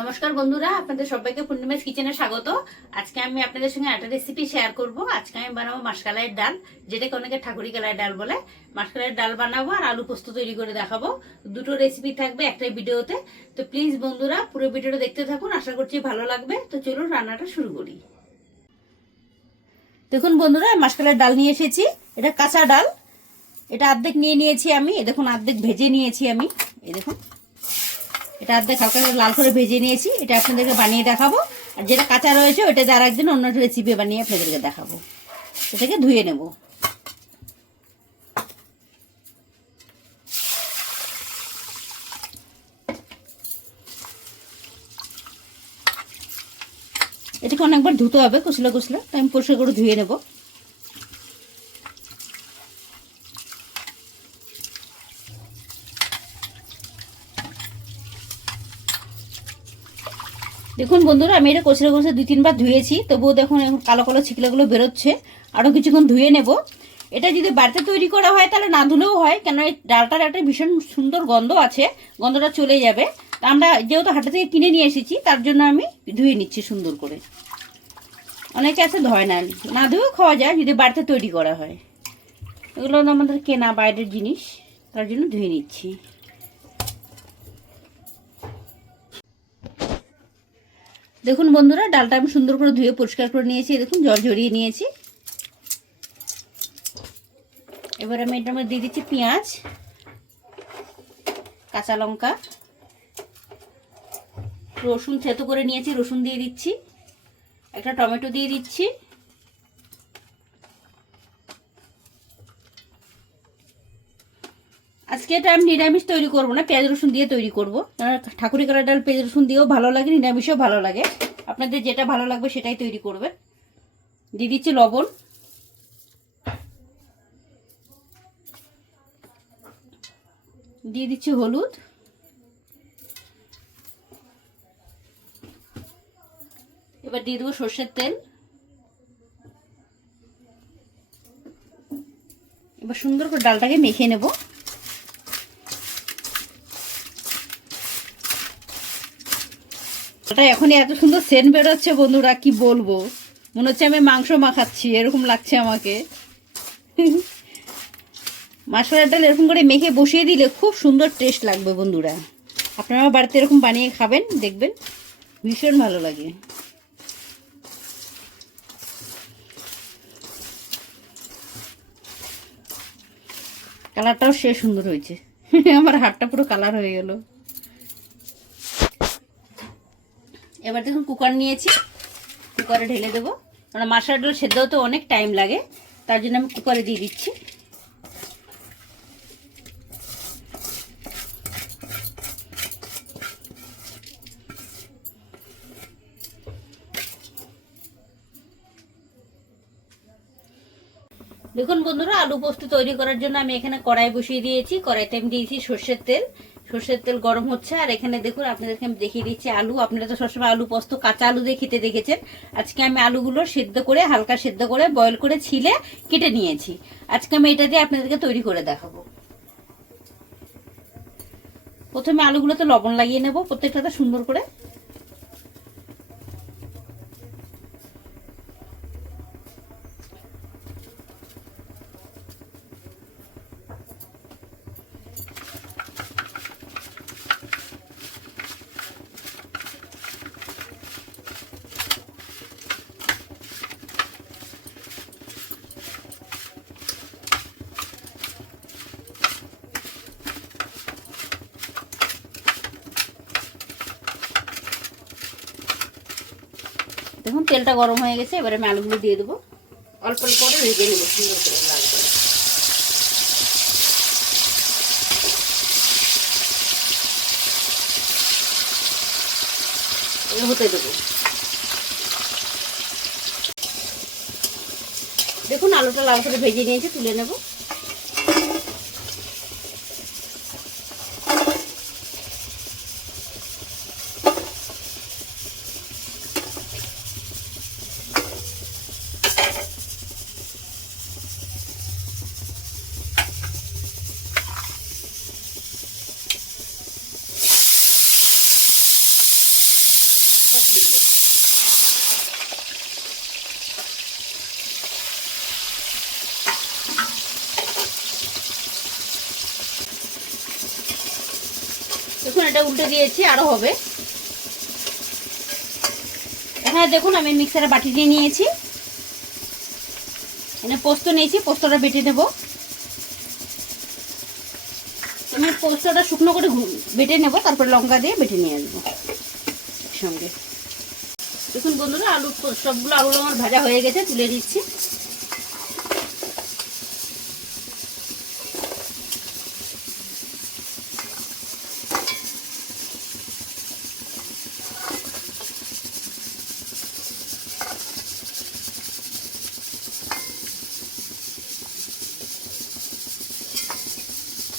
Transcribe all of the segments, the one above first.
নমস্কার বন্ধুরা, আপনাদের সবাইকে পূর্ণিমাস কিচেনে স্বাগত। আজকে আমি আপনাদের সঙ্গে একটা রেসিপি শেয়ার করব। আজকে আমি বানাবো মাসকলাইয়ের ডাল, যেটাকে অনেকে ঠাকুরি কলাইয়ের ডাল বলে। মাসকলাইয়ের ডাল বানাবো আর আলু পোস্ত তৈরি করে দেখাবো। দুটো রেসিপি থাকবে একটাই ভিডিওতে। তো প্লিজ বন্ধুরা পুরো ভিডিওটা দেখতে থাকুন, আশা করছি ভালো লাগবে। তো চলুন রান্নাটা শুরু করি। দেখুন বন্ধুরা, মাসকলাইয়ের ডাল নিয়ে এসেছি। এটা কাঁচা ডাল, এটা অর্ধেক নিয়ে নিয়েছি আমি। দেখুন অর্ধেক ভেজে নিয়েছি আমি। এই দেখুন, এটা অর্ধেক হালকা লাল করে ভেজে নিয়েছি। এটা আপনাদেরকে বানিয়ে দেখাবো। আর যেটা কাঁচা রয়েছে ওটা আর একদিন অন্য রেসিপি বানিয়ে আপনাদেরকে দেখাবো। এটাকে ধুয়ে নেব। এটাকে অনেকবার ধুতে হবে, কুচলে কুচলে। তাই আমি পরিষ্কার করে ধুয়ে নেব। দেখুন বন্ধুরা, আমি এটা কষলে কষলে 2-3 বার ধুয়েছি, তবুও দেখুন এখন কালো কালো ছিকলাগুলো বেরোচ্ছে। আরও কিছুক্ষণ ধুয়ে নেব। এটা যদি বাড়িতে তৈরি করা হয় তাহলে না ধুলেও হয়, কেন এই ডালটার একটা ভীষণ সুন্দর গন্ধ আছে, গন্ধটা চলে যাবে। তা আমরা যেহেতু হাটে থেকে কিনে নিয়ে এসেছি, তার জন্য আমি ধুয়ে নিচ্ছি সুন্দর করে। অনেকে আছে ধয় না, না ধুয়েও খাওয়া যায় যদি বাড়িতে তৈরি করা হয়। এগুলো আমাদের কেনা বাইরের জিনিস, তার জন্য ধুয়ে নিচ্ছি। দেখুন বন্ধুরা, ডালটা আমি সুন্দর করে ধুয়ে পরিষ্কার করে নিয়েছি। দেখুন জল ঝরিয়ে নিয়েছি। এবার আমি এটার মধ্যে দিয়ে দিচ্ছি পেঁয়াজ, কাঁচা লঙ্কা, রসুন থেতো করে নিয়েছি, রসুন দিয়ে দিচ্ছি। একটা টমেটো দিয়ে দিচ্ছি। আজকে এটা আমি নিরামিষ তৈরি করবো না, পেঁয়াজ রসুন দিয়ে তৈরি করবো। ঠাকুরি কলার ডাল পেঁয়াজ রসুন দিয়েও ভালো লাগে, নিরামিষও ভালো লাগে। আপনাদের যেটা ভালো লাগবে সেটাই তৈরি করবেন। দিয়ে দিচ্ছি লবণ, দিয়ে দিচ্ছি হলুদ, এবার দিয়ে দেবো সর্ষের তেল। এবার সুন্দর করে ডালটাকে মেখে নেব। ডালটা এখনই এত সুন্দর সেন্ট বেরোচ্ছে বন্ধুরা, কি বলবো, মনে হচ্ছে আমি মাংস মাখাচ্ছি, এরকম লাগছে আমাকে। মাসকলাইয়ের ডাল এরকম করে মেখে বসিয়ে দিলে খুব সুন্দর টেস্ট লাগবে বন্ধুরা। আপনারা বাড়িতে এরকম বানিয়ে খাবেন, দেখবেন ভীষণ ভালো লাগে। কালারটাও সে সুন্দর হয়েছে। আমার হাতটা পুরো কালার হয়ে গেল। এবার দেখুন কুকার নিয়েছি, কুকারে ঢেলে দেবো। কারণ মাসকলাইয়ের ডাল সেদ্ধ হতে অনেক টাইম লাগে, তার জন্য আমি কুকারে দিয়ে দিচ্ছি। দেখুন বন্ধুরা, আলু পোস্ত তৈরি করার জন্য আমি এখানে কড়াই বসিয়ে দিয়েছি। কড়াইতে আমি দিয়েছি সর্ষের তেল। সর্ষের তেল গরম হচ্ছে, আর এখানে দেখুন আপনাদেরকে আমি দেখিয়ে দিচ্ছি আলু। আপনারা তো সবসময় আলু পোস্ত কাঁচা আলু দিয়ে খেতে দেখেছেন। আজকে আমি আলুগুলো সেদ্ধ করে, হালকা সেদ্ধ করে, বয়েল করে ছিলে কেটে নিয়েছি। আজকে আমি এটা দিয়ে আপনাদেরকে তৈরি করে দেখাবো। প্রথমে আলুগুলোতে লবণ লাগিয়ে নেব প্রত্যেকটাতে সুন্দর করে। দেখুন তেলটা গরম হয়ে গেছে, এবারে আমি আলুগুলো দিয়ে দেবো। অল্প অল্প করে ভেজে নেব সুন্দর করে, লাল করে হতে দেবো। দেখুন আলুটা লাল করে ভেজে নিয়েছি, তুলে নেব। দেখুন এটা উল্টে দিয়েছি, আরো হবে। এখানে দেখুন আমি মিক্সারে বাটি দিয়ে নিয়েছি, এখানে পোস্ত নিয়েছি, পোস্তটা বেটে নেব। আমি পোস্তটা শুকনো করে বেটে নেব, তারপরে লঙ্কা দিয়ে বেটে নিয়ে আসবো সঙ্গে। দেখুন বন্ধুরা আলু সবগুলো আলু আমার ভাজা হয়ে গেছে, তুলে দিচ্ছি।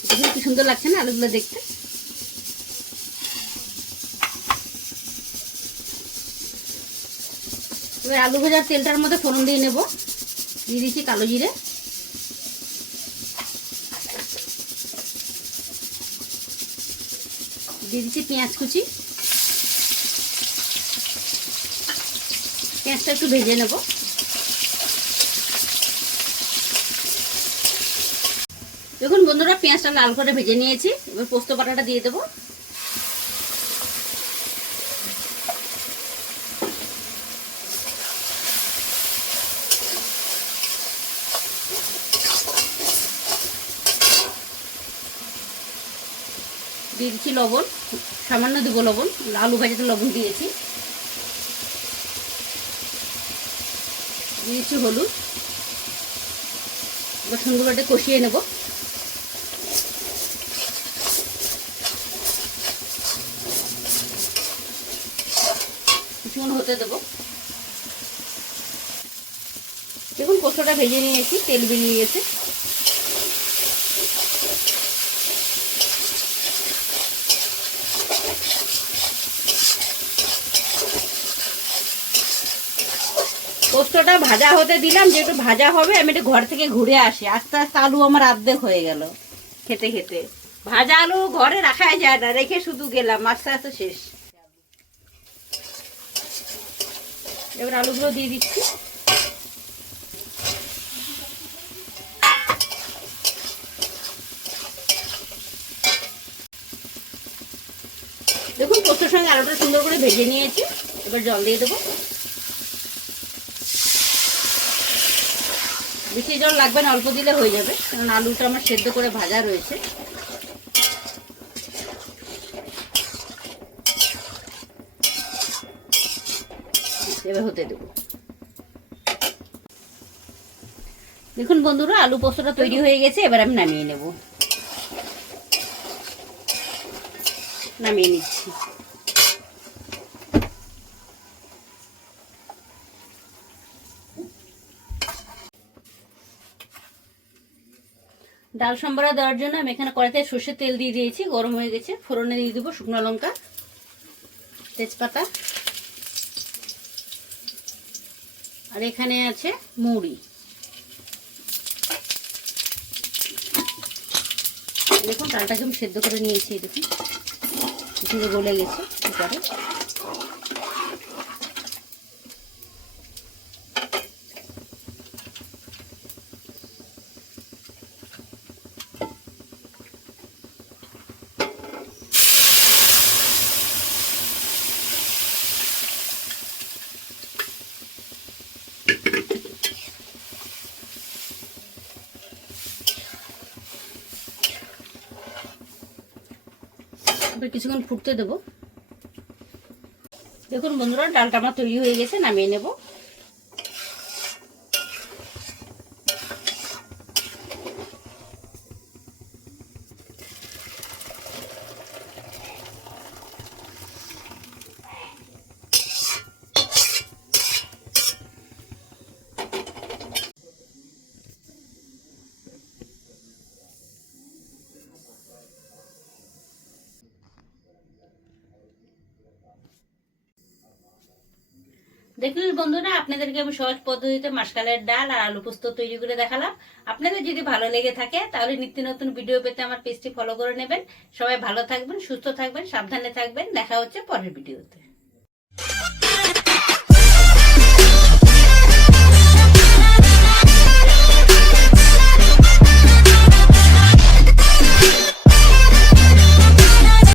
দেখুন কি সুন্দর লাগছে না আলুগুলো দেখতে। এবার আলু ভাজার তেলটার মধ্যে ফোড়ন দিয়ে নেব। দিয়ে দিচ্ছি কালো জিরে, দিয়ে দিচ্ছি পেঁয়াজ কুচি। পেঁয়াজটা একটু ভেজে নেব। দেখুন বন্ধুরা পেঁয়াজটা লাল করে ভেজে নিয়েছি, এবার পোস্ত বাটাটা দিয়ে দেবো। দিয়ে দিচ্ছি লবণ, সামান্য দেবো লবণ, আলু ভাজাতে লবণ দিয়েছি। দিয়ে দিচ্ছি হলুদ। এবার সুন্দরভাবে কষিয়ে নেব। কিছুক্ষণ হতে দেবো। দেখুন পোস্তটা ভেজে নিয়েছি, তেল বেরিয়ে গেছে। পোস্তটা ভাজা হতে দিলাম, যেহেতু ভাজা হবে আমি একটু ঘর থেকে ঘুরে আসি। আস্তে আস্তে আলু আমার অর্ধেক হয়ে গেল খেতে খেতে। ভাজা আলু ঘরে রাখাই যায় না, রেখে শুধু গেলাম, আস্তে আস্তে শেষ। এবার আলুগুলো দিয়ে দিচ্ছি। দেখুন পোস্তর সঙ্গে আলুটা সুন্দর করে ভেজে নিয়েছি, এবার জল দিয়ে দেবো। বেশি জল লাগবে না, অল্প দিলে হয়ে যাবে, কারণ আলুটা আমার সেদ্ধ করে ভাজা রয়েছে। এবার হতে দেবো। দেখুন বন্ধুরা আলু পোস্তটা তৈরি হয়ে গেছে, এবার আমি নামিয়ে নেব। নামিয়ে নিচ্ছি। ডাল সম্বরা দেওয়ার জন্য আমি এখানে কড়াইতে সর্ষের তেল দিয়ে দিয়েছি, গরম হয়ে গেছে। ফোড়নে দিয়ে দেবো শুকনো লঙ্কা, তেজপাতা, আর এখানে আছে মৌরি। দেখুন ডালটাকে আমি সেদ্ধ করে নিয়েছি, দেখুন এখানে গলে গেছে। এবারে কিছুক্ষণ ফুটতে দেবো। দেখুন বন্ধুরা ডালটা আমার তৈরি হয়ে গেছে, নামিয়ে নেব। দেখলেন বন্ধুরা আপনাদেরকে আমি সহজ পদ্ধতিতে মাসকালের ডাল আর আলু পোস্ত তৈরি করে দেখালাম। আপনাদের যদি ভালো লেগে থাকে তাহলে নিত্য নতুন ভিডিও পেতে আমার পেজটি ফলো করে নেবেন। সবাই ভালো থাকবেন, সুস্থ থাকবেন, সাবধানে থাকবেন। দেখা হচ্ছে পরের ভিডিওতে।